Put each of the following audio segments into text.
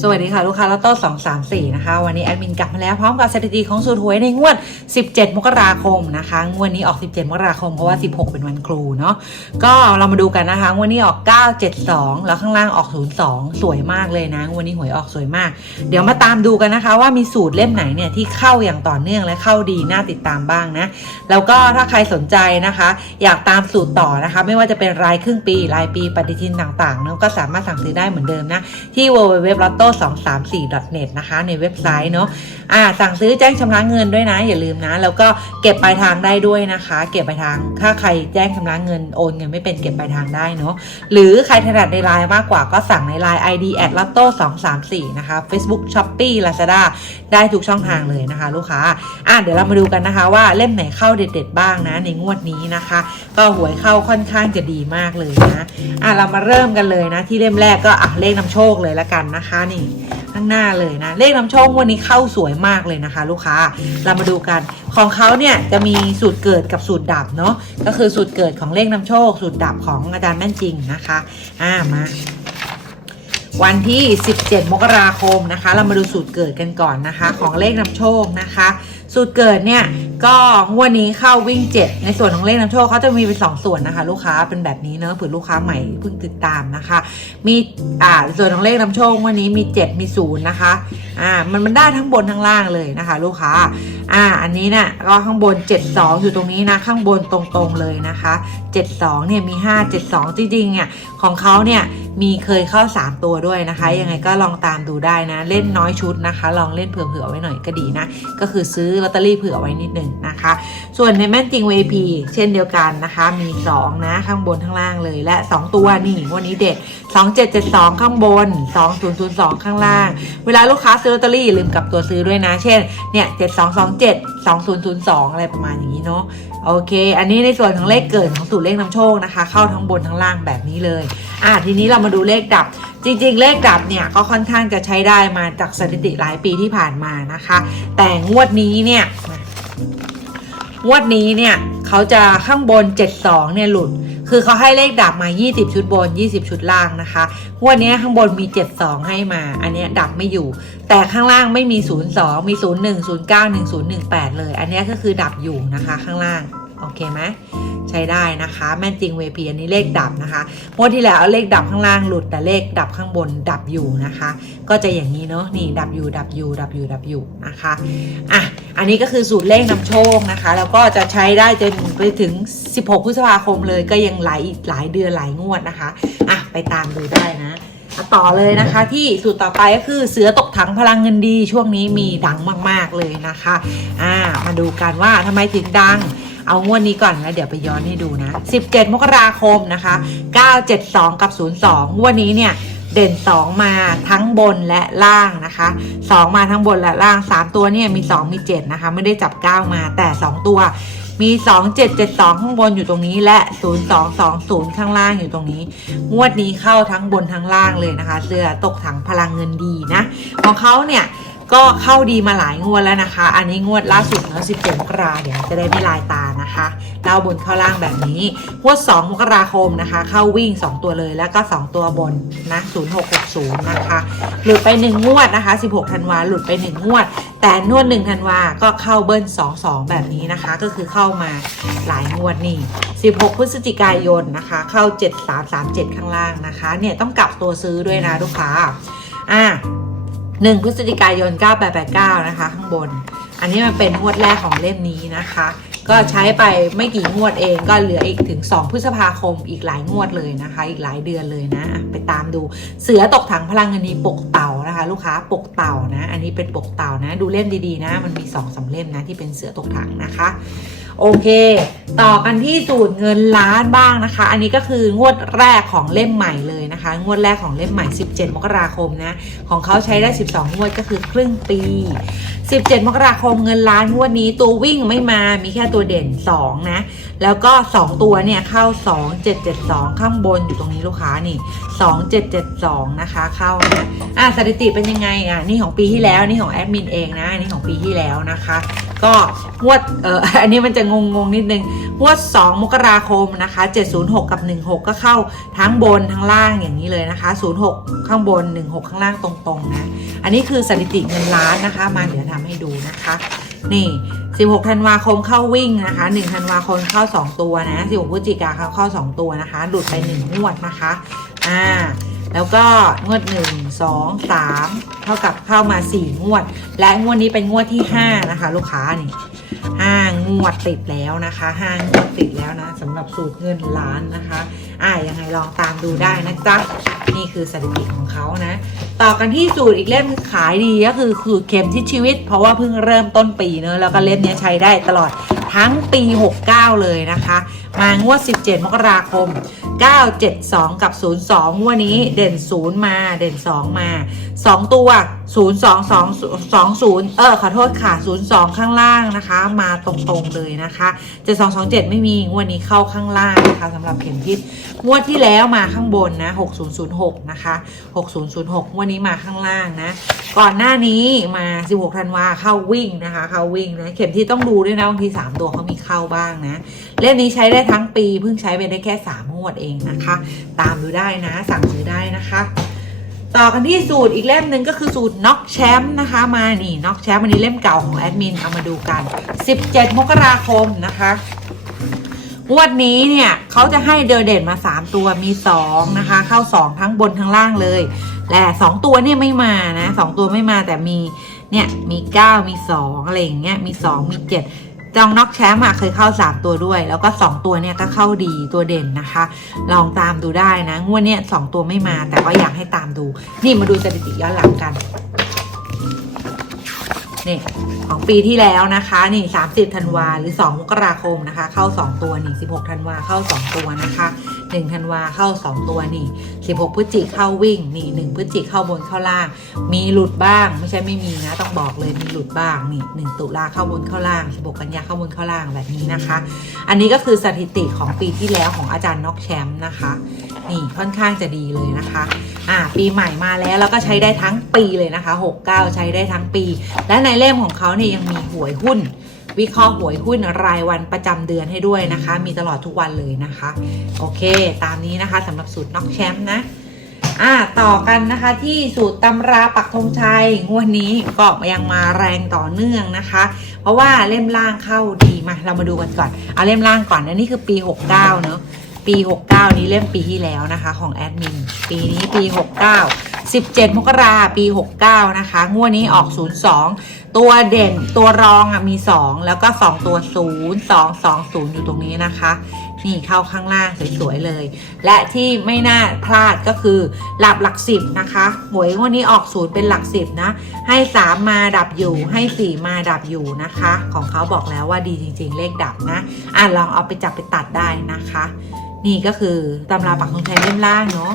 สวัสดีค่ะ ลูกค้าลอตโต้2 3 4นะคะ วันนี้แอดมินกลับมาแล้วพร้อมกับสถิติของสูตรหวยในงวด 17 มกราคมนะคะ งวดนี้ออก 17 มกราคมเพราะว่า 16 เป็นวันครูเนาะก็เรามาดูกันนะคะ งวดนี้ออก 972 แล้วข้างล่างออก 02 สวยมากเลยนะ งวดนี้หวยออกสวยมาก เดี๋ยวมาตามดูกันนะคะ ว่ามีสูตรเล่มไหนเนี่ยที่เข้าอย่างต่อเนื่องและเข้าดีน่าติดตามบ้างนะแล้วก็ถ้าใครสนใจนะคะ อยากตามสูตรต่อนะคะ ไม่ว่าจะเป็นรายครึ่งปีรายปีปฏิทินต่างๆเนอะก็สามารถสั่งซื้อได้เหมือนเดิมนะที่ l o t t o 2 3 4 net นะคะ ในเว็บไซต์เนาะอ่าสั่งซื้อแจ้งชำระเงินด้วยนะ อย่าลืมนะ แล้วก็เก็บปลายทางได้ด้วยนะคะ เก็บปลายทางถ้าใครแจ้งชำระเงินโอนเงินไม่เป็นเก็บปลายทางได้เนาะหรือใครถนัดในไลน์มากกว่าก็สั่งในไลน์ ID at lotto 2 3 4นะคะ Facebook Shopee Lazada ได้ทุกช่องทางเลยนะคะ ลูกค้าอะเดี๋ยวเรามาดูกันนะคะว่าเล่มไหนเข้าเด็ด ๆ บ้างนะ ในงวดนี้นะคะ ก็หวยเข้าค่อนข้างจะดีมากเลยนะอะเรามาเริ่มกันเลยนะ ที่เล่มแรกก็อะเลขนำโชคเลยละกันนะคะนี่ข้างหน้าเลยนะ เลขนำโชควันนี้เข้าสวยมากเลยนะคะ ลูกค้าเรามาดูกันของเขาเนี่ยจะมีสูตรเกิดกับสูตรดับเนาะก็คือสูตรเกิดของเลขนำโชค สูตรดับของอาจารย์แม่นจริงนะคะอ่ามาวันที่ 17 มกราคมนะคะ เรามาดูสูตรเกิดกันก่อนนะคะ ของเลขนำโชคนะคะ สูตรเกิดเนี่ยก็งวดนี้เข้าวิ่ง 7 ในส่วนของเลขนำโชคเขาจะมีเป็น 2 ส่วนนะคะ ลูกค้าเป็นแบบนี้เนอะเผื่อลูกค้าใหม่เพิ่งติดตามนะคะ มีอ่าส่วนของเลขนำโชควันนี้มี 7 มี0นะคะอ่ามันมันได้ทั้งบนทั้งล่างเลยนะคะ ลูกค้าอ่าอันนี้เนี่ยก็ข้างบน 72 อยู่ตรงนี้นะ ข้างบนตรงๆเลยนะคะ 72เนี่ยมี 5 72 จริงๆเนี่ยของเขาเนี่ยมีเคยเข้า 3 ตัวด้วยนะคะ ยังไงก็ลองตามดูได้นะ เล่นน้อยชุดนะคะ ลองเล่นเผื่อๆไว้หน่อยก็ดีนะ ก็คือซื้อลอตเตอรี่เผื่อไว้นิดหนึ่งนะคะ ส่วนในแม่นจริง VP เช่นเดียวกันนะคะ มี 2 นะข้างบนข้างล่างเลยและ 2 ตัวนี่วันนี้เด็ด 2772 ข้างบน 2002 ข้างล่าง เวลาลูกค้าซื้อลอตเตอรี่ลืมกลับตัวซื้อด้วยนะ เช่นเนี่ย7227 2002 อะไรประมาณอย่างนี้เนาะ โอเค อันนี้ในส่วนของเลขเกิดของสูตรเลขนำโชคนะคะ เข้าทั้งบนทั้งล่างแบบนี้เลย อะทีนี้เรามาดูเลขดับ จริง ๆ เลขดับเนี่ยก็ค่อนข้างจะใช้ได้มาจากสถิติหลายปีที่ผ่านมานะคะ แต่งวดนี้เนี่ย วดนี้เนี่ยเขาจะข้างบน 72เนี่ยหลุด คือเขาให้เลขดับมา 20 ชุดบน 20 ชุดล่างนะคะวดนี้ข้างบนมี 72 ให้มา อันนี้ดับไม่อยู่ แต่ข้างล่างไม่มี 02 มี 01 09 1018 เลย อันนี้ก็คือดับอยู่นะคะข้างล่าง โอเคไหมใช้ได้นะคะ แม่นจริงเวพีอันนี้เลขดับนะคะงวดที่แล้วเลขดับข้างล่างหลุดแต่เลขดับข้างบนดับอยู่นะคะ ก็จะอย่างนี้เนาะนี่ดับอยู่ดับอยู่ดับอยู่ดับอยู่นะคะอะอันนี้ก็คือสูตรเลขนำโชคนะคะ แล้วก็จะใช้ได้จนไปถึง 16 พฤษภาคมเลยก็ยังหลายอีกหลายเดือนหลายงวดนะคะอะไปตามดูได้นะต่อเลยนะคะที่สูตรต่อไปก็คือเสือตกถังพลังเงินดีช่วงนี้มีดังมาก ๆเลยนะคะอ่ามาดูกันว่าทำไมถึงดัง เอางวดนี้ก่อนแล้วเดี๋ยวไปย้อนให้ดูนะ 17 มกราคมนะคะ 972 กับ 02งวดนี้เนี่ยเด่น 2 มาทั้งบนและล่างนะคะ 2 มาทั้งบนและล่าง 3 ตัวเนี่ยมี 2 มี 7 นะคะ ไม่ได้จับ 9 มาแต่ 2 ตัวมี 2772 ข้างบนอยู่ตรงนี้และ 0220 ข้างล่างอยู่ตรงนี้ งวดนี้เข้าทั้งบนทั้งล่างเลยนะคะ เสื้อตกถังพลังเงินดีนะ ของเขาเนี่ย ก็เข้าดีมาหลายงวดแล้วนะคะ อันนี้งวดล่าสุดเนอะ17มกราเดี๋ยวจะได้ไม่ลายตานะคะเล่าบนเข้าล่างแบบนี้งวด2มกราคมนะคะ เข้าวิ่ง 2 ตัวเลยแล้วก็ 2 ตัวบนนะ0660นะคะหลุดไป 1 งวดนะคะ 16ธันวาหลุดไป 1 งวด แต่นวด1ธันวาก็เข้าเบิ้ล22 แบบนี้นะคะ ก็คือเข้ามาหลายงวดนี่16 พฤศจิกายนนะคะ เข้า 7337 ข้างล่างนะคะ เนี่ยต้องกลับตัวซื้อด้วยนะลูกค้าอะ 1พฤศจิกายน 9889 นะคะ ข้างบน อันนี้มันเป็นงวดแรกของเล่มนี้นะคะ ก็ใช้ไปไม่กี่งวดเองก็เหลืออีกถึง 2 พฤษภาคมอีกหลายงวดเลยนะคะ อีกหลายเดือนเลยนะ ไปตามดูเสือตกถังพลังงินนี้ปกเต่านะคะ ลูกค้าปกเต่านะ อันนี้เป็นปกเต่านะ ดูเล่มดีๆนะ มันมี2องสาเล่มนะที่เป็นเสือตกถังนะคะ โอเค ต่อกันที่สูตรเงินล้านบ้างนะคะ อันนี้ก็คืองวดแรกของเล่มใหม่เลยนะคะ งวดแรกของเล่มใหม่ 17 มกราคมนะ ของเขาใช้ได้ 12 งวดก็คือครึ่งปี 17 มกราคมเงินล้านงวดนี้ตัววิ่งไม่มา มีแค่ตัวเด่น 2 นะ แล้วก็ 2 ตัวเนี่ยเข้า 2772 ข้างบนอยู่ตรงนี้ลูกค้านี่ 2772 นะคะเข้านะอะสถิติเป็นยังไงอะนี่ของปีที่แล้วนี่ของแอดมินเองนะนี่ของปีที่แล้วนะคะ ก็งวดเอออันนี้มันจะงงงๆนิดนึงงวด 2 มกราคมนะคะ 706 กับ 16 ก็เข้าทั้งบนทั้งล่างอย่างนี้เลยนะคะ 06 ข้างบน 16 ข้างล่างตรงๆนะอันนี้คือสถิติเงินล้านนะคะ มาเดี๋ยวทำให้ดูนะคะ นี่ 16 ธันวาคมเข้าวิ่งนะคะ 1 ธันวาคมเข้า 2 ตัวนะ 16 พฤศจิกาเข้าเข้า 2 ตัวนะคะ หลุดไป 1 งวดนะคะ อ่าแล้วก็งวด 1 2 3 เท่ากับเข้ามา 4 งวด และงวดนี้เป็นงวดที่ 5 นะคะ ลูกค้านี่ ห้างวดติดแล้วนะคะห้างวดติดแล้วนะสำหรับสูตรเงินล้านนะคะ อ่ายังไงลองตามดูได้นะจ๊ะ นี่คือสถิติของเขานะ ต่อกันที่สูตรอีกเล่มขายดีก็คือคือเข็มทิศชีวิต เพราะว่าเพิ่งเริ่มต้นปีเนอะแล้วก็เล่มนี้ใช้ได้ตลอดทั้งปี 69 เลยนะคะ มางวด 17 มกราคม 972 กับ 02 งวดนี้เด่น 0 มาเด่น 2 มา 2 ตัว 0 2 2 2 0 เออ ขอโทษค่ะ 02 ข้างล่างนะคะ มาตรงๆเลยนะคะ 7227 ไม่มี งวดนี้เข้าข้างล่างนะคะสำหรับเข็มทิศงวดที่แล้วมาข้างบนนะ 6006 นะคะ 6006งวดนี้มาข้างล่างนะ ก่อนหน้านี้มา 16 ธันวาเข้าวิ่งนะคะ เข้าวิ่งนะ เข็มที่ต้องดูด้วยนะบางที 3 ตัวเขามีเข้าบ้างนะ เล่มนี้ใช้ได้ทั้งปี เพิ่งใช้ไปได้แค่ 3 งวดเองนะคะ ตามดูได้นะ สั่งซื้อได้นะคะต่อกันที่สูตรอีกเล่มหนึ่งก็คือสูตรน็อกแชมป์นะคะ มานี่น็อกแชมป์อันนี้เล่มเก่าของแอดมินเอามาดูกัน 17 มกราคมนะคะ งวดนี้เนี่ยเขาจะให้เดอเด่นมา 3 ตัวมี 2 นะคะ เข้า 2 ทั้งบนทั้งล่างเลย และ2ตัวเนี่ยไม่มานะ2ตัวไม่มาแต่มีเนี่ยมี 9 มี 2 อะไรอย่างเงี้ยมี 2 มี 7จองน็อกแชมป์เคยเข้า 3 ตัวด้วย แล้วก็ 2 ตัวเนี่ยก็เข้าดีตัวเด่นนะคะ ลองตามดูได้นะ งวดเนี้ยสองตัวไม่มาแต่ก็อยากให้ตามดู นี่มาดูสถิติย้อนหลังกัน นี่ของปีที่แล้วนะคะนี่30ธันวาหรือ2มกราคมนะคะ เข้า2ตัวนี่16ธันวาเข้า2ตัวนะคะ1ธันวาเข้า2ตัวนี่16พฤศจิกเข้าวิ่งนี่1พฤศจิกเข้าบนเข้าล่าง มีหลุดบ้างไม่ใช่ไม่มีนะต้องบอกเลยมีหลุดบ้างนี่1ตุลาเข้าบนเข้าล่าง16กันยาเข้าบนเข้าล่างแบบนี้นะคะ อันนี้ก็คือสถิติของปีที่แล้วของอาจารย์น็อกแชมป์นะคะ นี่ค่อนข้างจะดีเลยนะคะ อ่า ปีใหม่มาแล้วแล้วก็ใช้ได้ทั้งปีเลยนะคะ 69 ใช้ได้ทั้งปี และในเล่มของเขาเนี่ยยังมีหวยหุ้น วิเคราะห์หวยหุ้นรายวันประจำเดือนให้ด้วยนะคะ มีตลอดทุกวันเลยนะคะ โอเค ตามนี้นะคะสำหรับสูตรน็อกแชมป์นะอ่าต่อกันนะคะที่สูตรตำราปักธงชัยงวดนี้ก็ยังมาแรงต่อเนื่องนะคะ เพราะว่าเล่มล่างเข้าดีมาเรามาดูกันก่อนเอาเล่มล่างก่อนอันนี้คือปี 69 เนอะ ปี 69 นี้เล่มปีที่แล้วนะคะ ของแอดมิน ปีนี้ปี 69 17 มกราปี 69 นะคะ งวดนี้ออก 02 ตัวเด่นตัวรองอะมี 2 แล้วก็ 2 ตัว 0 2 2 0 อยู่ตรงนี้นะคะ นี่เข้าข้างล่างสวยๆเลย และที่ไม่น่าพลาดก็คือ หลับหลักสิบนะคะหวยงวันนี้ออกศูนย์เป็นหลักสิบนะ ให้ 3 มาดับอยู่ให้ 4 มาดับอยู่นะคะ ของเขาบอกแล้วว่าดีจริงๆเลขดับนะ อะลองเอาไปจับไปตัดได้นะคะ นี่ก็คือตำราปักธงชัยเล่มล่างเนาะ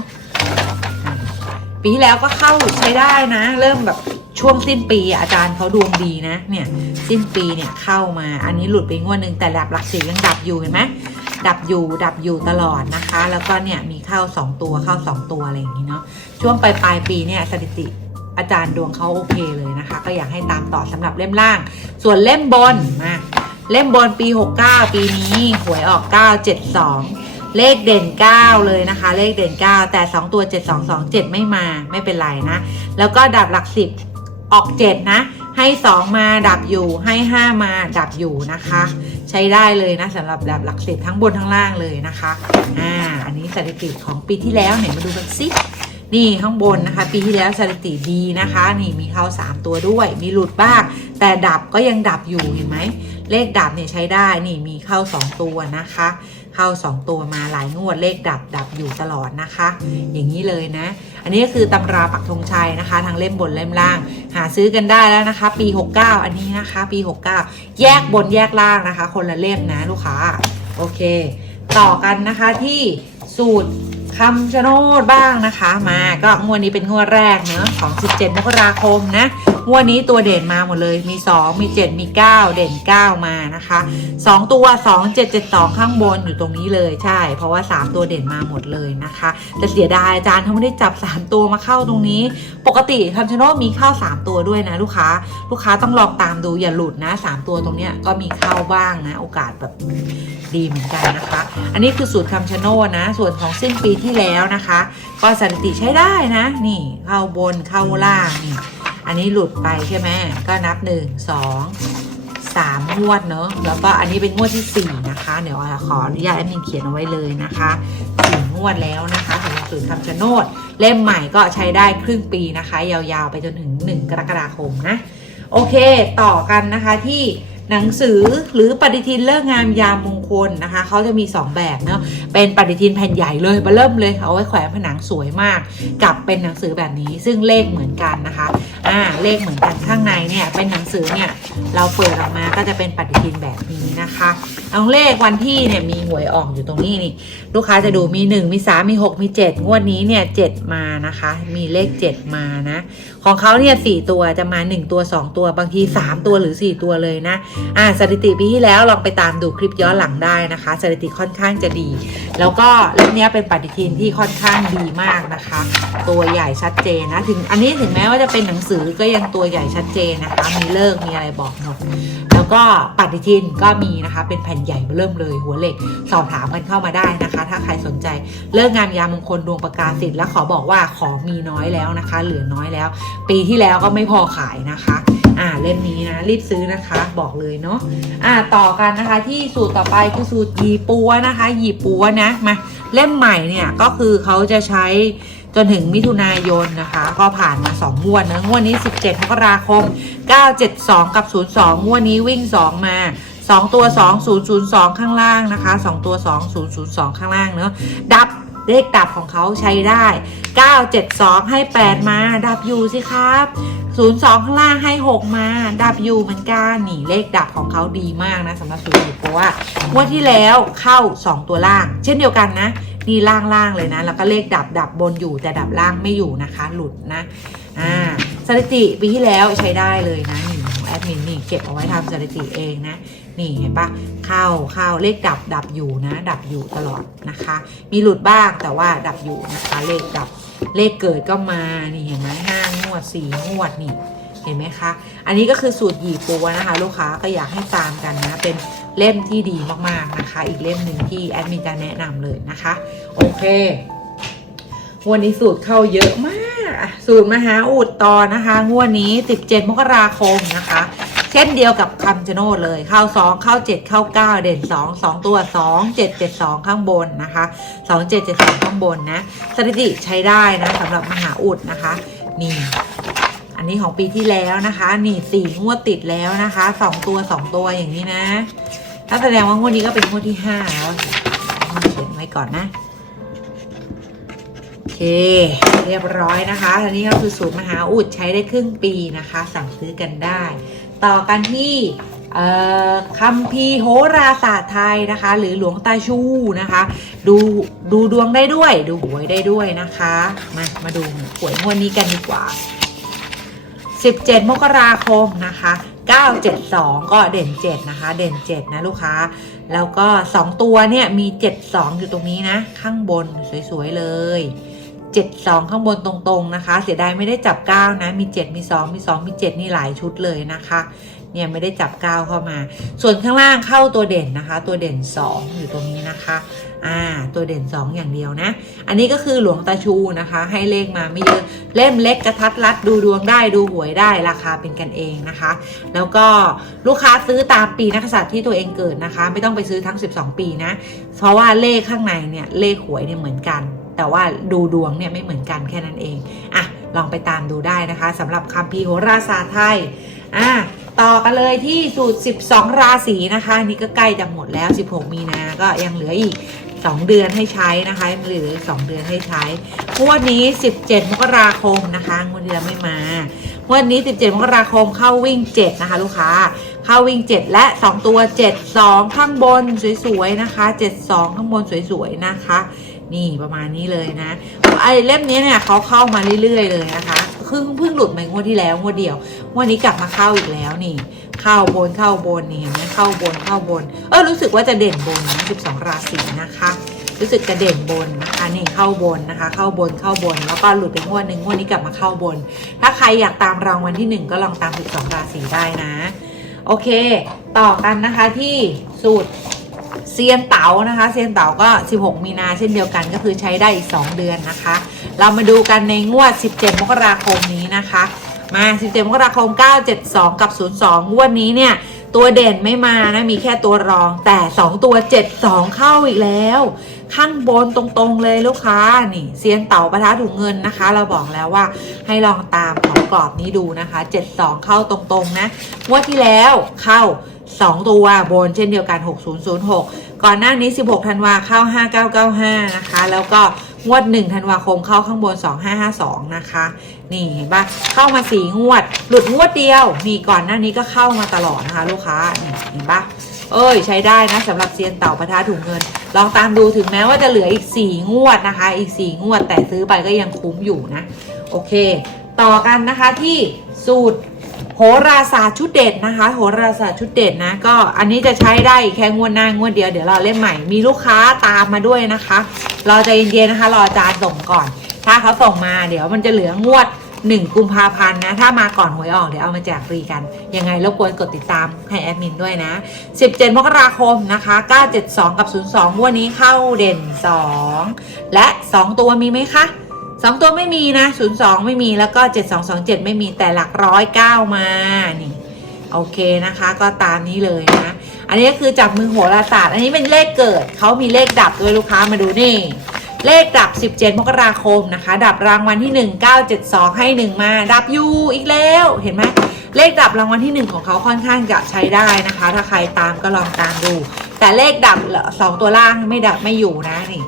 ปีที่แล้วก็เข้าใช้ได้นะ เริ่มแบบช่วงสิ้นปีอาจารย์เขาดวงดีนะ เนี่ย สิ้นปีเนี่ยเข้ามาอันนี้หลุดไปงวดหนึ่งแต่ดับหลักสิบยังดับอยู่เห็นไหมดับอยู่ดับอยู่ตลอดนะคะ แล้วก็เนี่ยมีเข้า 2 ตัวเข้า 2 ตัวอะไรอย่างนี้เนาะช่วงปลายปลายปีเนี่ยสถิติอาจารย์ดวงเขาโอเคเลยนะคะ ก็อยากให้ตามต่อสำหรับเล่มล่าง ส่วนเล่มบนมาเล่มบนปี 69 ปีนี้หวยออก 972 เลขเด่น 9 เลยนะคะ เลขเด่น 9 แต่ 2 ตัว 7227 ไม่มาไม่เป็นไรนะ แล้วก็ดับหลัก 10 ออก 7 นะ ให้ 2 มาดับอยู่ให้ 5 มาดับอยู่นะคะ ใช้ได้เลยนะสำหรับดับหลัก 10 ทั้งบนทั้งล่างเลยนะคะอ่าอันนี้สถิติของปีที่แล้วไหนมาดูกันสินี่ข้างบนนะคะ ปีที่แล้วสถิติดีนะคะ นี่มีเข้า 3 ตัวด้วย มีหลุดบ้าง แต่ดับก็ยังดับอยู่เห็นไหมเลขดับเนี่ยใช้ได้นี่มีเข้า 2 ตัวนะคะ เข้า 2 ตัวมาหลายงวดเลขดับดับอยู่ตลอดนะคะ อย่างนี้เลยนะ อันนี้ก็คือตำราปักธงชัยนะคะทั้งเล่มบนเล่มล่าง หาซื้อกันได้แล้วนะคะ ปี 69 อันนี้นะคะ ปี 69 แยกบนแยกล่างนะคะ คนละเล่มนะลูกค้าโอเค ต่อกันนะคะที่สูตรคำชะโนดบ้างนะคะมาก็งวดนี้เป็นงวดแรกเนอะของ 17 มกราคมนะ งวดนี้ตัวเด่นมาหมดเลยมี 2 มี 7 มี 9 เด่น 9 มานะคะ 2 ตัว 2 7 7 2 ข้างบนอยู่ตรงนี้เลยใช่ เพราะว่า 3 ตัวเด่นมาหมดเลยนะคะแต่เสียดายอาจารย์เขาไม่ได้จับ 3 ตัวมาเข้าตรงนี้ ปกติคำชะโนดมีเข้า 3 ตัวด้วยนะลูกค้า ลูกค้าต้องลองตามดูอย่าหลุดนะ 3 ตัวตรงเนี้ยก็มีเข้าบ้างนะ โอกาสแบบดีเหมือนกันนะคะ อันนี้คือสูตรคำชะโนดนะ ส่วนของสิ้นปีที่แล้วนะคะ ก็สถิติใช้ได้นะ นี่เข้าบนเข้าล่างนี่ อันนี้หลุดไปใช่ไหมก็นับ1 2 3งวดเนอะแล้วก็อันนี้เป็นงวดที่4นะคะ เดี๋ยวขออนุญาตแอดมินเขียนเอาไว้เลยนะคะสี่งวดแล้วนะคะสำหรับสื่อคำชะโนดเล่มใหม่ก็ใช้ได้ครึ่งปีนะคะ ยาวๆไปจนถึง 1 กรกฎาคมนะ โอเค ต่อกันนะคะที่ หนังสือหรือปฏิทินเลิกงามยามมงคลนะคะเขาจะมี 2 แบบเนาะเป็นปฏิทินแผ่นใหญ่เลยมาเริ่มเลยเอาไว้แขวนผนังสวยมาก กับเป็นหนังสือแบบนี้ซึ่งเลขเหมือนกันนะคะอ่าเลขเหมือนกันข้างในเนี่ยเป็นหนังสือเนี่ยเราเปิดออกมาก็จะเป็นปฏิทินแบบนี้นะคะเอาเลขวันที่เนี่ยมีหวยออกอยู่ตรงนี้นี่ลูกค้าจะดูมี 1 มี 3 มี 6 มี 7 งวดนี้เนี่ย7มานะคะ มีเลข 7 มานะ ของเขาเนี่ย4ตัวจะมา 1 ตัว 2 ตัวบางที 3 ตัวหรือ 4 ตัวเลยนะอ่าสถิติปีที่แล้วลองไปตามดูคลิปย้อนหลังได้นะคะสถิติค่อนข้างจะดี แล้วก็เล่มนี้เป็นปฏิทินที่ค่อนข้างดีมากนะคะ ตัวใหญ่ชัดเจนนะถึงอันนี้ถึงแม้ว่าจะเป็นหนังสือก็ยังตัวใหญ่ชัดเจนนะคะ มีเลิกมีอะไรบอกหมดแล้วก็ปฏิทินก็มีนะคะ เป็นแผ่นใหญ่เริ่มเลยหัวเหล็กสอบถามกันเข้ามาได้นะคะ ถ้าใครสนใจเลิกงามยามงคลดวงประกาศสิทธิ์และขอบอกว่าของมีน้อยแล้วนะคะ เหลือน้อยแล้ว ปีที่แล้วก็ไม่พอขายนะคะ อ่าเล่มนี้นะ รีบซื้อนะคะบอกเลยเนาะอ่าต่อกันนะคะที่สูตรต่อไปคือสูตรหยีปัวนะคะหยีปัวนะมาเล่มใหม่เนี่ยก็คือเขาจะใช้จนถึงมิถุนายนนะคะ ก็ผ่านมา 2 งวดนะงวดนี้ 17มกราคม 972 กับ 02 งวดนี้วิ่ง 2 มา 2 ตัว 2002 ข้างล่างนะคะ 2 ตัว 2002 ข้างล่างเนอะดับ เลขดับของเขาใช้ได้ 972 ให้ 8 มา ดับอยู่สิครับ 02 ข้างล่างให้ 6 มา ดับอยู่เหมือนกันนี่เลขดับของเขาดีมากนะสำหรับสูตรเพราะว่างวดที่แล้วเข้า 2 ตัวล่าง เช่นเดียวกันนะนี่ล่างๆเลยนะ แล้วก็เลขดับดับบนอยู่แต่ดับล่างไม่อยู่นะคะ หลุดนะ อ่าสถิติปีที่แล้วใช้ได้เลยนะนี่ของแอดมินนี่เก็บเอาไว้ทำสถิติเองนะ นี่เห็นปะเข้าเข้าเลขดับดับอยู่นะ ดับอยู่ตลอดนะคะ มีหลุดบ้างแต่ว่าดับอยู่นะคะ เลขดับเลขเกิดก็มานี่เห็นไหมห้างวดสี่งวดนี่เห็นไหมคะ อันนี้ก็คือสูตรหยีปัวนะคะ ลูกค้าก็อยากให้ตามกันนะ เป็นเล่มที่ดีมากๆนะคะ อีกเล่มหนึ่งที่แอดมินจะแนะนำเลยนะคะ โอเค วันนี้สูตรเข้าเยอะมากสูตรมหาอุดต่อนะคะ งวดนี้ 17 มกราคมนะคะ เช่นเดียวกับคำชะโนดเลย เข้า 2 เข้า 7 เข้า 9 เด่น 2 2 ตัว 2 7 7 2 ข้างบนนะคะ 2 7 7 2 ข้างบนนะสถิติใช้ได้นะสำหรับมหาอุดนะคะ นี่อันนี้ของปีที่แล้วนะคะ นี่สี่งวดติดแล้วนะคะสองตัวสองตัวอย่างนี้นะถ้าแสดงว่างวดนี้ก็เป็นงวดที่ห้าแล้วเขียนไว้ก่อนนะ เค เรียบร้อยนะคะอันนี้ก็คือสูตรมหาอุดใช้ได้ครึ่งปีนะคะ สั่งซื้อกันได้ ต่อกันที่คัมภีโหราศาสตร์ไทยนะคะ หรือหลวงตาชูนะคะ ดูดูดวงได้ด้วย ดูหวยได้ด้วยนะคะ มามาดูหวยงวดนี้กันดีกว่า 17 มกราคมนะคะ 972 ก็เด่น 7 นะคะ เด่น 7 นะลูกค้า แล้วก็ 2 ตัวเนี่ยมี 72 อยู่ตรงนี้นะ ข้างบนสวย ๆ เลย 72 ข้างบนตรงๆนะคะ เสียดายไม่ได้จับ 9 นะ มี 7 มี 2 มี 2 มี 7 นี่หลายชุดเลยนะคะ เนี่ยไม่ได้จับ 9 เข้ามา ส่วนข้างล่างเข้าตัวเด่นนะคะ ตัวเด่น 2 อยู่ตรงนี้นะคะอ่าตัวเด่น 2 อย่างเดียวนะ อันนี้ก็คือหลวงตาชูนะคะ ให้เลขมาไม่เยอะเล่มเล็กกระทัดรัดดูดวงได้ดูหวยได้ราคาเป็นกันเองนะคะ แล้วก็ลูกค้าซื้อตามปีนักษัตริย์ที่ตัวเองเกิดนะคะ ไม่ต้องไปซื้อทั้ง 12 ปีนะ เพราะว่าเลขข้างในเนี่ยเลขหวยเนี่ยเหมือนกัน แต่ว่าดูดวงเนี่ยไม่เหมือนกันแค่นั้นเองอะลองไปตามดูได้นะคะสำหรับคัมภีโหราศาสตร์ไทยอะต่อกันเลยที่สูตร 12 ราศีนะคะนี่ก็ใกล้จะหมดแล้ว 16 มีนาก็ยังเหลืออีก 2 เดือนให้ใช้นะคะหลือ 2 เดือนให้ใช้งวดนี้ 17 มกราคมนะคะงวดที่แล้วไม่มางวดนี้ 17 มกราคมเข้าวิ่ง 7 นะคะ ลูกค้าเข้าวิ่ง 7 และ 2 ตัว 7 2 ข้างบนสวยๆนะคะ 7 2 ข้างบนสวยๆนะคะ นี่ประมาณนี้เลยนะไอเล่มนี้เนี่ยเขาเข้ามาเรื่อยๆเลยนะคะเพิ่งเพิ่งหลุดไปงวดที่แล้วงวดเดียวงวดนี้กลับมาเข้าอีกแล้วนี่ เข้าบนเข้าบนนี่เห็นไหมเข้าบนเข้าบน เออรู้สึกว่าจะเด่นบนนะ12 ราศีนะคะรู้สึกจะเด่นบนนะคะนี่เข้าบนนะคะ เข้าบนเข้าบน แล้วก็หลุดไปงวดหนึ่งงวดนี้กลับมาเข้าบน ถ้าใครอยากตามรางวัลที่หนึ่งก็ลองตาม12ราศีได้นะ โอเค ต่อกันนะคะที่สูตร เซียนเต๋านะคะเซียนเต๋าก็ 16 มีนาเช่นเดียวกันก็คือใช้ได้อีก 2 เดือนนะคะ เรามาดูกันในงวด 17 มกราคมนี้นะคะ มา 17 มกราคม 972 กับ 02 งวดนี้เนี่ย ตัวเด่นไม่มานะ มีแค่ตัวรองแต่ 2 ตัว 72 เข้าอีกแล้ว ข้างบนตรงๆเลยลูกค้านี่เซียนเต่าประทะถุงเงินนะคะ เราบอกแล้วว่าให้ลองตามของกรอบนี้ดูนะคะ 72 เข้าตรงๆนะงวดที่แล้วเข้า 2 ตัวบนเช่นเดียวกัน 6006 ก่อนหน้านี้ 16 ธันวาเข้า 5995 นะคะ แล้วก็งวด 1 ธันวาคมเข้าข้างบน 2552 นะคะ นี่เห็นปะเข้ามาสีงวด หลุดงวดเดียวนี่ก่อนหน้านี้ก็เข้ามาตลอดนะคะ ลูกค้านี่เห็นปะเอ้ย ใช้ได้นะสำหรับเซียนเต่าประทะถุงเงิน ลองตามดูถึงแม้ว่าจะเหลืออีก 4 งวดนะคะ อีก 4 งวดแต่ซื้อไปก็ยังคุ้มอยู่นะ โอเค ต่อกันนะคะที่สูตร โหราศาสตร์ชุดเด็ดนะคะ โหราศาสตร์ชุดเด็ดนะ ก็อันนี้จะใช้ได้แค่งวดหน้างวดเดียวเดี๋ยวเราเล่นใหม่มีลูกค้าตามมาด้วยนะคะรอใจเย็นๆนะคะ รออาจารย์ส่งก่อน ถ้าเขาส่งมาเดี๋ยวมันจะเหลืองวด1กุมภาพันธ์นะ ถ้ามาก่อนหวยออกเดี๋ยวเอามาแจกฟรีกัน ยังไงรบกวนกดติดตามให้แอดมินด้วยนะ 17 มกราคมนะคะ 972 กับ 02งวดนี้เข้าเด่น 2 และ 2 ตัวมีไหมคะ สองตัวไม่มีนะศูนย์สองไม่มีแล้วก็เจ็ดสองสองเจ็ดไม่มีแต่หลักร้อยเก้ามานี่โอเคนะคะ ก็ตามนี้เลยนะ อันนี้ก็คือจับมือโหราศาสตร์ อันนี้เป็นเลขเกิดเขามีเลขดับด้วยลูกค้ามาดูนี่ เลขดับ 17 มกราคมนะคะ ดับรางวัลที่ 1 972 ให้ 1 มา ดับยูอีกแล้วเห็นไหมเลขดับรางวัลที่ 1 ของเขาค่อนข้างจะใช้ได้นะคะ ถ้าใครตามก็ลองตามดู แต่เลขดับสองตัวล่างไม่ดับไม่อยู่นะนี่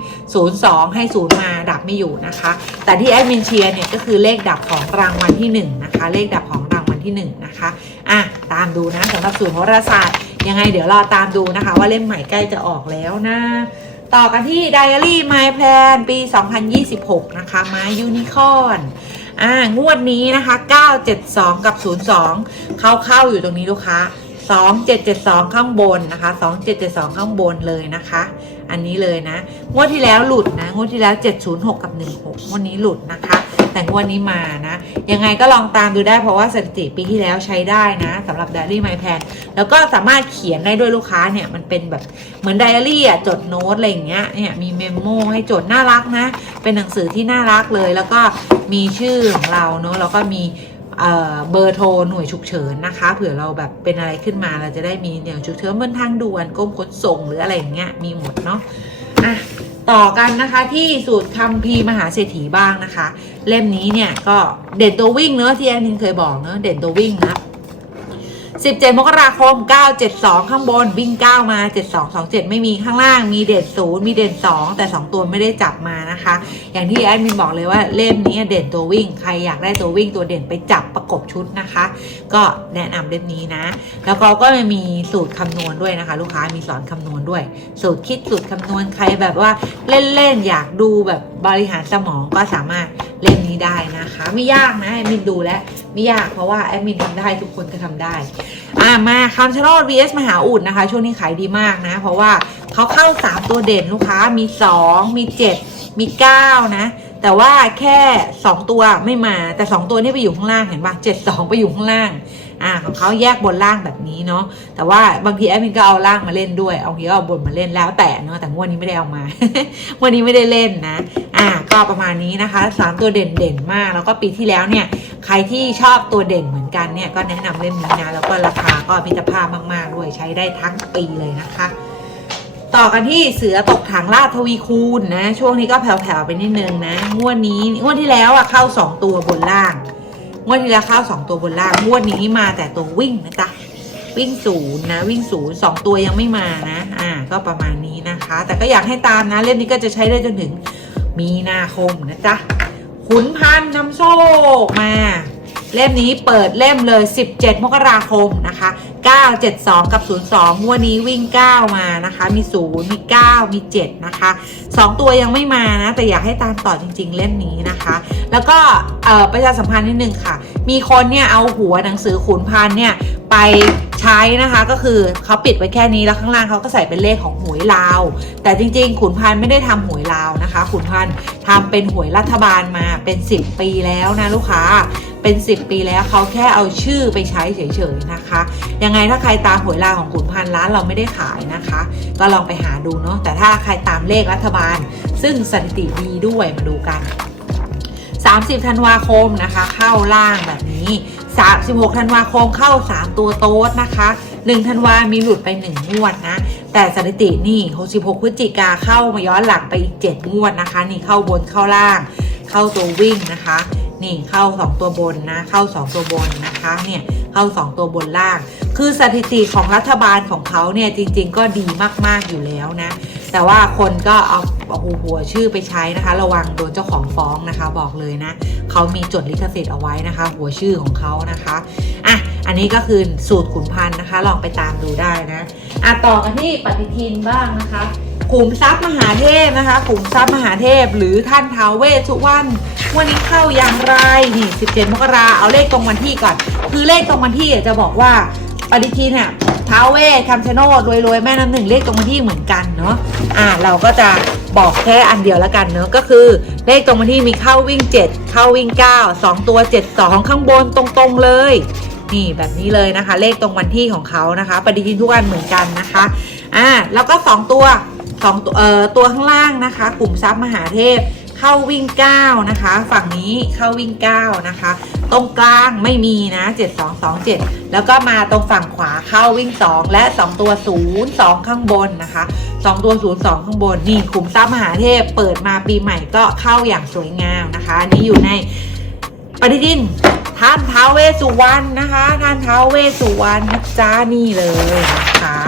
02ให้0มาดับไม่อยู่นะคะ แต่ที่แอดมินเชียร์เนี่ยก็คือเลขดับของรางวัลที่1นะคะเลขดับของรางวัลที่1นะคะอะตามดูนะสำหรับสูตรโหราศาสตร์ยังไงเดี๋ยวรอตามดูนะคะ ว่าเล่มใหม่ใกล้จะออกแล้วนะต่อกันที่ Diary My Plan ปี 2026 นะคะม้ยูนิคอนอ่างวดนี้นะคะ 972 กับ 02 เข้าเข้าอยู่ตรงนี้ลูกค้า 2772 ข้างบนนะคะ 2772 ข้างบนเลยนะคะ อันนี้เลยนะ งวดที่แล้วหลุดนะ งวดที่แล้ว 706 กับ 16 งวดนี้หลุดนะคะ แต่งวดนี้มานะ ยังไงก็ลองตามดูได้เพราะว่าสถิติปีที่แล้วใช้ได้นะสำหรับ Diary My Plan แล้วก็สามารถเขียนได้ด้วยลูกค้าเนี่ย มันเป็นแบบเหมือนไดอารี่อะจดโน้ตอะไรอย่างเงี้ย เนี่ยมีเมมโมให้จดน่ารักนะ เป็นหนังสือที่น่ารักเลย แล้วก็มีชื่อของเราเนาะ แล้วก็มี เบอร์โทรหน่วยฉุกเฉินนะคะ เผื่อเราแบบเป็นอะไรขึ้นมาเราจะได้มีเน่ยฉุกเฉินบนทางด่วนกรมขนส่งหรืออะไรอย่างเงี้ยมีหมดเนาะอะต่อกันนะคะที่สูตรคำพีมหาเศรษฐีบ้างนะคะ เล่มนี้เนี่ยก็เด่นตัววิ่งเนอะที่แอนนินเคยบอกเนอะเด่นตัววิ่งนะ 17 มกราคม 972 ข้างบนวิ่ง 9 มา 7227 ไม่มีข้างล่างมีเด่น0มีเด่น 2 แต่ 2 ตัวไม่ได้จับมานะคะ อย่างที่แอดมินบอกเลยว่าเล่มนี้เด่นตัววิ่ง ใครอยากได้ตัววิ่งตัวเด่นไปจับประกบชุดนะคะ ก็แนะนำเล่มนี้นะ แล้วก็ก็มีสูตรคำนวณด้วยนะคะ ลูกค้ามีสอนคำนวณด้วย สูตรคิดสูตรคำนวณใครแบบว่าเล่นๆอยากดูแบบบริหารสมองก็สามารถเล่นนี้ได้นะคะ ไม่ยากนะแอดมินดูแล้วไม่ยากเพราะว่าแอดมินทำได้ทุกคนก็ทำได้อ่ามาคำชะโนด vs มหาอุดนะคะ ช่วงนี้ขายดีมากนะ เพราะว่าเขาเข้า 3 ตัวเด่นลูกค้ามี 2 มี 7 มี 9 นะ แต่ว่าแค่2ตัวไม่มาแต่2ตัวนี่ไปอยู่ข้างล่างเห็นปะ7 2ไปอยู่ข้างล่าง อ่าของเขาแยกบนล่างแบบนี้เนาะแต่ว่าบางทีแอดมินก็เอาล่างมาเล่นด้วยเอาทีก็เอาบนมาเล่นแล้วแต่เนาะแต่งวดนี้ไม่ได้เอามา วันนี้ไม่ได้เล่นนะ อ่า ก็ประมาณนี้นะคะสามตัวเด่นเด่นๆมากแล้วก็ปีที่แล้วเนี่ย ใครที่ชอบตัวเด่นเหมือนกันเนี่ยก็แนะนำเล่มนี้นะแล้วก็ราคาก็มิตรภาพมากๆด้วยใช้ได้ทั้งปีเลยนะคะ ต่อกันที่เสือตกถังลาดทวีคูณนะ ช่วงนี้ก็แผ่วๆไปนิดนึงนะงวดนี้งวดที่แล้วอะเข้า2ตัวบนล่างงวดที่แล้วเข้า2ตัวบนล่างงวดนี้มาแต่ตัววิ่งนะจ๊ะวิ่งศูนย์นะวิ่งศูนย์สองตัวยังไม่มานะ อ่า ก็ประมาณนี้นะคะ แต่ก็อยากให้ตามนะเล่มนี้ก็จะใช้ได้จนถึงมีนาคมนะจ๊ะขุนพันธ์นำโชคมา เล่มนี้เปิดเล่มเลย 17 มกราคมนะคะ 972 กับ 02งวดนี้วิ่ง 9 มานะคะ มี 0 มี 9 มี 7 นะคะ 2 ตัวยังไม่มานะ แต่อยากให้ตามต่อจริง ๆ เล่มนี้นะคะ แล้วก็เอ่อประชาสัมพันธ์นิดนึงค่ะ มีคนเนี่ยเอาหัวหนังสือขุนพันเนี่ยไป ใช้นะคะก็คือเขาปิดไว้แค่นี้แล้วข้างล่างเขาก็ใส่เป็นเลขของหวยลาว แต่จริงๆ ขุนพันธ์ไม่ได้ทำหวยลาวนะคะ ขุนพันธ์ทำเป็นหวยรัฐบาลมาเป็น 10 ปีแล้วนะลูกค้าเป็น 10 ปีแล้วเขาแค่เอาชื่อไปใช้เฉยๆนะคะ ยังไงถ้าใครตามหวยลาวของขุนพันธ์ร้านเราไม่ได้ขายนะคะ ก็ลองไปหาดูเนาะแต่ถ้าใครตามเลขรัฐบาล ซึ่งสถิติดีด้วยมาดูกัน 30 ธันวาคมนะคะ เข้าล่างแบบนี้ 36ธันวาคมเข้า 3 ตัวโต๊ดนะคะ1ธันวามีหลุดไป 1 งวดนะ แต่สถิตินี่ 66 พฤศจิกาเข้ามาย้อนหลังไปอีก 7 งวดนะคะ นี่เข้าบนเข้าล่าง เข้าตัววิ่งนะคะ นี่เข้า 2 ตัวบนนะ เข้า 2 ตัวบนนะคะ เนี่ยเข้า 2 ตัวบนล่าง คือสถิติของรัฐบาลของเขาเนี่ยจริง ๆ ก็ดีมากๆอยู่แล้วนะ แต่ว่าคนก็เอาเอาหัวชื่อไปใช้นะคะ ระวังโดนเจ้าของฟ้องนะคะ บอกเลยนะเขามีจดลิขสิทธิ์เอาไว้นะคะ หัวชื่อของเขานะคะอะอันนี้ก็คือสูตรขุนพันธ์นะคะ ลองไปตามดูได้นะอะต่อกันที่ปฏิทินบ้างนะคะขุมทรัพย์มหาเทพนะคะขุมทรัพย์มหาเทพ หรือท่านท้าวเวสสุวรรณวันนี้เข้าอย่างไรนี่ 17 มกราเอาเลขตรงวันที่ก่อน คือเลขตรงวันที่จะบอกว่า ปฏิทินอะท้าเวสคำชะโนดรวยรวยๆแม่น้ำหนึ่งเลขตรงวันที่เหมือนกันเนาะอะเราก็จะบอกแค่อันเดียวแล้วกันเนาะก็คือเลขตรงวันที่มีเข้าวิ่ง 7 เข้าวิ่ง 9 2 ตัว 7 2 ข้างบนตรงๆเลยนี่แบบนี้เลยนะคะ เลขตรงวันที่ของเขานะคะ ปฏิทินทุกอันเหมือนกันนะคะอ่าแล้วก็ 2 ตัวสองตัวเอ่อตัวข้างล่างนะคะ กลุ่มทรัพย์มหาเทพ เข้าวิ่ง 9 นะคะ ฝั่งนี้เข้าวิ่ง 9 นะคะ ตรงกลางไม่มีนะ 7227 แล้วก็มาตรงฝั่งขวาเข้าวิ่ง 2 และ 2 ตัว 02 ข้างบนนะคะ 2 ตัว 02 ข้างบน นี่ขุมทรัพย์มหาเทพเปิดมาปีใหม่ก็เข้าอย่างสวยงามนะคะอันนี้อยู่ในปฏิทินท่านท้าวเวสุวรรณนะคะท่านท้าวเวสสุวรรณนะจ้านี่เลยนะคะ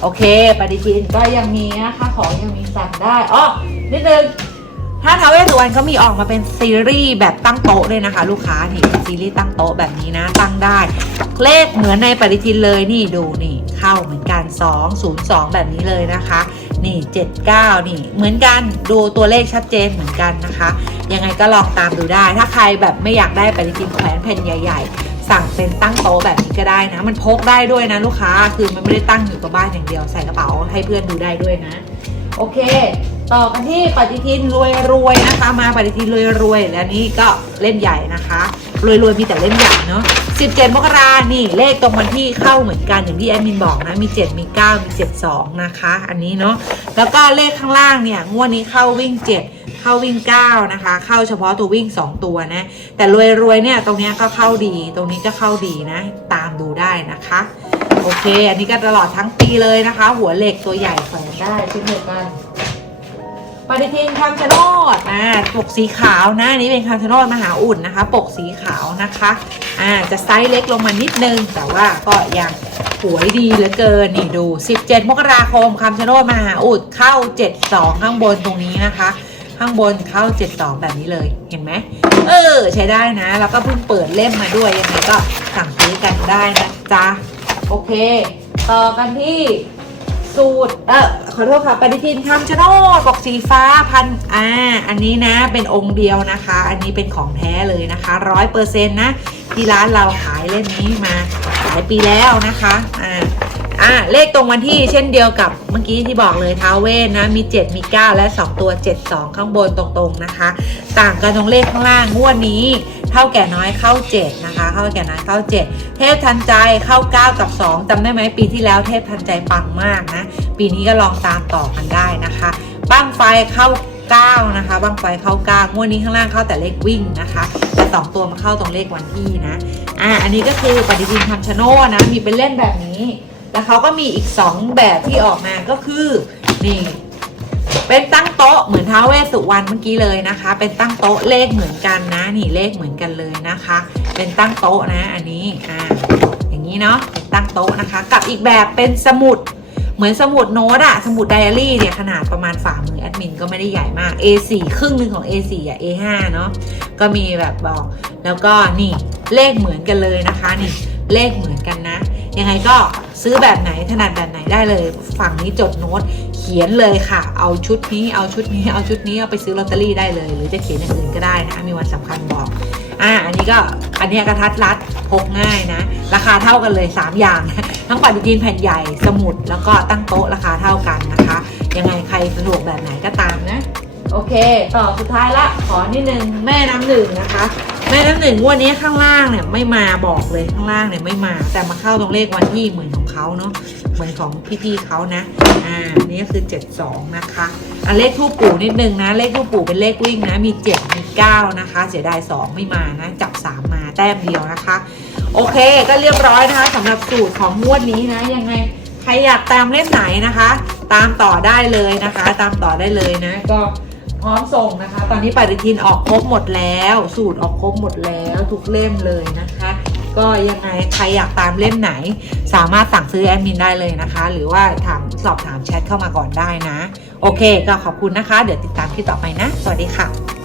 โอเค ปฏิทินก็ยังมีนะคะของยังมีสั่งได้อ๋อนิดนึง ถ้าท้าวเวสสุวรรณเขามีออกมาเป็นซีรีส์แบบตั้งโต๊ะเลยนะคะ ลูกค้านี่เป็นซีรีส์ตั้งโต๊ะแบบนี้นะ ตั้งได้ เลขเหมือนในปฏิทินเลยนี่ดูนี่เข้าเหมือนกัน2 0 2 แบบนี้เลยนะคะ นี่ 79 นี่ เหมือนกันดูตัวเลขชัดเจนเหมือนกันนะคะ ยังไงก็ลองตามดูได้ ถ้าใครแบบไม่อยากได้ปฏิทินแขวนแผ่นใหญ่ๆ สั่งเป็นตั้งโต๊ะแบบนี้ก็ได้นะ มันพกได้ด้วยนะลูกค้าคือมันไม่ได้ตั้งอยู่กับบ้านอย่างเดียวใส่กระเป๋าให้เพื่อนดูได้ด้วยนะ โอเค ต่อกันที่ปฏิทินรวยรวยนะคะ มาปฏิทินรวยรวยแล้วนี่ก็เล่มใหญ่นะคะรวยรวยมีแต่เล่มใหญ่เนาะ17มกรานี่เลขตรงวันที่เข้าเหมือนกันอย่างที่แอดมินบอกนะมี 7 มี 9 มี 72 นะคะ อันนี้เนาะแล้วก็เลขข้างล่างเนี่ยงวดนี้เข้าวิ่ง 7 เข้าวิ่ง 9 นะคะ เข้าเฉพาะตัววิ่ง 2 ตัวนะ แต่รวยรวยเนี่ยตรงนี้ก็เข้าดีตรงนี้ก็เข้าดีนะ ตามดูได้นะคะโอเค อันนี้ก็ตลอดทั้งปีเลยนะคะ หัวเหล็กตัวใหญ่แขวนได้เช่นเดียวกัน ปฏิทินคำชะโนดอ่าปกสีขาวนะนี้เป็นคำชะโนดมหาอุ่นนะคะ ปกสีขาวนะคะอ่าจะไซส์เล็กลงมานิดนึง แต่ว่าก็ยังสวยดีเหลือเกินนี่ดู 17 มกราคมคำชะโนดมหาอุดเข้า 72 ข้างบนตรงนี้นะคะ ข้างบนเข้า 72 แบบนี้เลยเห็นไหมเออ ใช้ได้นะ แล้วก็เพิ่งเปิดเล่มมาด้วยยังไงก็สั่งซื้อกันได้นะจ๊ะโอเค ต่อกันที่ สูตร เออขอโทษค่ะ ปฏิทินคำชะโนดปกสีฟ้าพันอ่า อันนี้นะ เป็นองค์เดียวนะคะ อันนี้เป็นของแท้เลยนะคะร้อยเปอร์เซ็นต์นะ ที่ร้านเราขายเล่มนี้มาหลายปีแล้วนะคะ อ่า อ่า เลขตรงวันที่เช่นเดียวกับเมื่อกี้ที่บอกเลยท้าเวสนะ มี 7 มี 9 และ 2 ตัว 72 ข้างบนตรงๆนะคะ ต่างกันตรงเลขข้างล่างงวดนี้ เท่าแก่น้อยเข้า 7 นะคะ เข้าแก่น้อยเข้า 7 เทพทันใจเข้า 9 กับ 2จำได้ไหมปีที่แล้วเทพทันใจปังมากนะ ปีนี้ก็ลองตามต่อกันได้นะคะบ้างไฟเข้า9นะคะบ้างไฟเข้า9งวดนี้ข้างล่างเข้าแต่เลขวิ่งนะคะแต่สองตัวมาเข้าตรงเลขวันที่นะอ่าอันนี้ก็คือปฏิทินคำชะโนดนะมีเป็นเล่นแบบนี้ แล้วเขาก็มีอีก 2 แบบที่ออกมาก็คือนี่ เป็นตั้งโต๊ะเหมือนท้าเวสุวรรณเมื่อกี้เลยนะคะ เป็นตั้งโต๊ะเลขเหมือนกันนะ นี่เลขเหมือนกันเลยนะคะ เป็นตั้งโต๊ะนะ อันนี้อ่าอย่างนี้เนาะเป็นตั้งโต๊ะนะคะ กับอีกแบบเป็นสมุดเหมือนสมุดโน้ตอะสมุดไดอารี่เนี่ยขนาดประมาณฝ่ามือแอดมินก็ไม่ได้ใหญ่มาก A4 ครึ่งหนึ่งของ A4 อะ A5 เนาะก็มีแบบบอกแล้วก็นี่เลขเหมือนกันเลยนะคะนี่เลขเหมือนกันนะ ยังไงก็ซื้อแบบไหนถนัดแบบไหนได้เลย ฝั่งนี้จดโน้ต ขีขียนเลยค่ะ เอาชุดนี้ เอาชุดนี้ เอาชุดนี้ เอาไปซื้อลอตเตอรี่ได้เลย หรือจะเขียนอย่างอื่นก็ได้นะ มีวันสำคัญบอก อ่า อันนี้ก็ อันนี้กระทัดรัด พกง่ายนะ ราคาเท่ากันเลย 3 อย่าง ทั้งปฏิทินแผ่นใหญ่ สมุด แล้วก็ตั้งโต๊ะราคาเท่ากันนะคะ ยังไงใครสะดวกแบบไหนก็ตามนะ โอเค ต่อสุดท้ายละ ขอนิดนึง แม่น้ำหนึ่งนะคะแม่น้ำหนึ่งงวันนี้ข้างล่างเนี่ยไม่มาบอกเลยข้างล่างเนี่ยไม่มา แต่มาเข้าตรงเลขวันที่เหมือนของเขาเนาะ เหมือนของพี่ๆเขานะอ่านี่ก็คือ72นะคะอะเลขทูปปู่นิดนึงนะ เลขทูปปู่เป็นเลขวิ่งนะ มี 7 มี 9 นะคะ เสียดาย 2 ไม่มานะ จับ 3 มาแต้มเดียวนะคะ โอเคก็เรียบร้อยนะคะสำหรับสูตรของงวดนี้นะ ยังไงใครอยากตามเล่มไหนนะคะ ตามต่อได้เลยนะคะ ตามต่อได้เลยนะก็พร้อมส่งนะคะ ตอนนี้ปฏิทินออกครบหมดแล้ว สูตรออกครบหมดแล้วทุกเล่มเลยนะคะ ก็ยังไงใครอยากตามเล่มไหน สามารถสั่งซื้อแอดมินได้เลยนะคะ หรือว่าถามสอบถามแชทเข้ามาก่อนได้นะ โอเค ก็ขอบคุณนะคะ เดี๋ยวติดตามที่ต่อไปนะ สวัสดีค่ะ